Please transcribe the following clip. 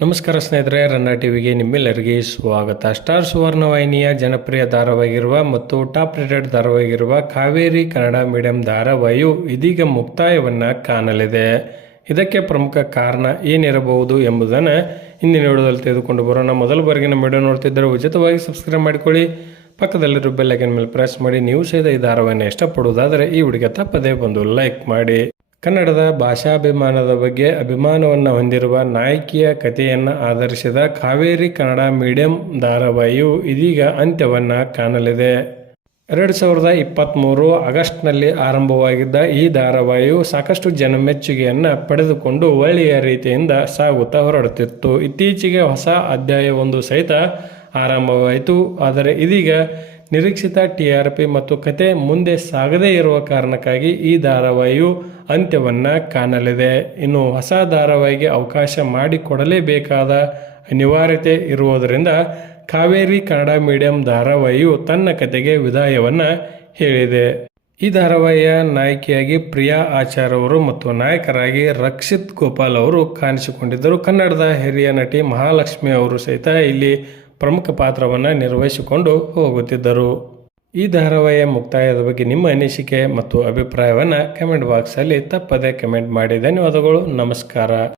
ನಮಸ್ಕಾರ ಸ್ನೇಹಿತರೆ, ರನ್ನ ಟಿವಿಗೆ ನಿಮ್ಮೆಲ್ಲರಿಗೆ ಸ್ವಾಗತ. ಸ್ಟಾರ್ ಸುವರ್ಣ ವಾಹಿನಿಯ ಜನಪ್ರಿಯ ಧಾರಾವಾಹಿಗಿರುವ ಮತ್ತು ಟಾಪ್ ರೇಟೆಡ್ ಧಾರಾವಾಹಿಗಿರುವ ಕಾವೇರಿ ಕನ್ನಡ ಮೀಡಿಯಂ ಧಾರಾವಾಹಿಯು ಇದೀಗ ಮುಕ್ತಾಯವನ್ನು ಕಾಣಲಿದೆ. ಇದಕ್ಕೆ ಪ್ರಮುಖ ಕಾರಣ ಏನಿರಬಹುದು ಎಂಬುದನ್ನು ಇಂದಿನ ವಿಡಿಯೋದಲ್ಲಿ ತೆಗೆದುಕೊಂಡು ಬರೋಣ. ಮೊದಲ ಬಾರಿಗೆ ನಮ್ಮ ವಿಡಿಯೋ ನೋಡ್ತಿದ್ದರೆ ಉಚಿತವಾಗಿ ಸಬ್ಸ್ಕ್ರೈಬ್ ಮಾಡಿಕೊಳ್ಳಿ. ಪಕ್ಕದಲ್ಲಿರೋ ಬೆಲ್ಲೈಕನ್ ಮೇಲೆ ಪ್ರೆಸ್ ಮಾಡಿ. ನೀವು ಸಹಿತ ಈ ಧಾರಾವಾಹಿನ ಇಷ್ಟಪಡುವುದಾದರೆ ಈ ವಿಡಿಯೋಗೆ ತಪ್ಪದೇ ಬಂದು ಲೈಕ್ ಮಾಡಿ. ಕನ್ನಡದ ಭಾಷಾಭಿಮಾನದ ಬಗ್ಗೆ ಅಭಿಮಾನವನ್ನು ಹೊಂದಿರುವ ನಾಯಕಿಯ ಕಥೆಯನ್ನು ಆಧರಿಸಿದ ಕಾವೇರಿ ಕನ್ನಡ ಮೀಡಿಯಂ ಧಾರಾವಾಹಿಯು ಇದೀಗ ಅಂತ್ಯವನ್ನು ಕಾಣಲಿದೆ. ಎರಡು ಸಾವಿರದ ಇಪ್ಪತ್ತ್ಮೂರು ಆಗಸ್ಟ್ನಲ್ಲಿ ಆರಂಭವಾಗಿದ್ದ ಈ ಧಾರಾವಾಹಿಯು ಸಾಕಷ್ಟು ಜನ ಮೆಚ್ಚುಗೆಯನ್ನು ಪಡೆದುಕೊಂಡು ಒಳ್ಳೆಯ ರೀತಿಯಿಂದ ಸಾಗುತ್ತಾ ಹೊರಡುತ್ತಿತ್ತು. ಇತ್ತೀಚೆಗೆ ಹೊಸ ಅಧ್ಯಾಯವೊಂದು ಸಹಿತ ಆರಂಭವಾಯಿತು. ಆದರೆ ಇದೀಗ ನಿರೀಕ್ಷಿತ ಟಿ ಆರ್ ಪಿ ಮತ್ತು ಕತೆ ಮುಂದೆ ಸಾಗದೇ ಇರುವ ಕಾರಣಕ್ಕಾಗಿ ಈ ಧಾರಾವಾಹಿಯು ಅಂತ್ಯವನ್ನು ಕಾಣಲಿದೆ. ಇನ್ನು ಹೊಸ ಧಾರಾವಾಹಿಗೆ ಅವಕಾಶ ಮಾಡಿಕೊಡಲೇಬೇಕಾದ ಅನಿವಾರ್ಯತೆ ಇರುವುದರಿಂದ ಕಾವೇರಿ ಕನ್ನಡ ಮೀಡಿಯಂ ಧಾರಾವಾಹಿಯು ತನ್ನ ಕತೆಗೆ ವಿದಾಯವನ್ನು ಹೇಳಿದೆ. ಈ ಧಾರಾವಾಹಿಯ ನಾಯಕಿಯಾಗಿ ಪ್ರಿಯಾ ಆಚಾರ್ ಅವರು ಮತ್ತು ನಾಯಕರಾಗಿ ರಕ್ಷಿತ್ ಗೋಪಾಲ್ ಅವರು ಕಾಣಿಸಿಕೊಂಡಿದ್ದರು. ಕನ್ನಡದ ಹಿರಿಯ ನಟಿ ಮಹಾಲಕ್ಷ್ಮಿ ಅವರು ಸಹಿತ ಇಲ್ಲಿ ಪ್ರಮುಖ ಪಾತ್ರವನ್ನು ನಿರ್ವಹಿಸಿಕೊಂಡು ಹೋಗುತ್ತಿದ್ದರು. ಈ ಧಾರಾವಾಹಿಯ ಮುಕ್ತಾಯದ ಬಗ್ಗೆ ನಿಮ್ಮ ಅನಿಸಿಕೆ ಮತ್ತು ಅಭಿಪ್ರಾಯವನ್ನು ಕಮೆಂಟ್ ಬಾಕ್ಸಲ್ಲಿ ತಪ್ಪದೆ ಕಮೆಂಟ್ ಮಾಡಿ. ಧನ್ಯವಾದಗಳು, ನಮಸ್ಕಾರ.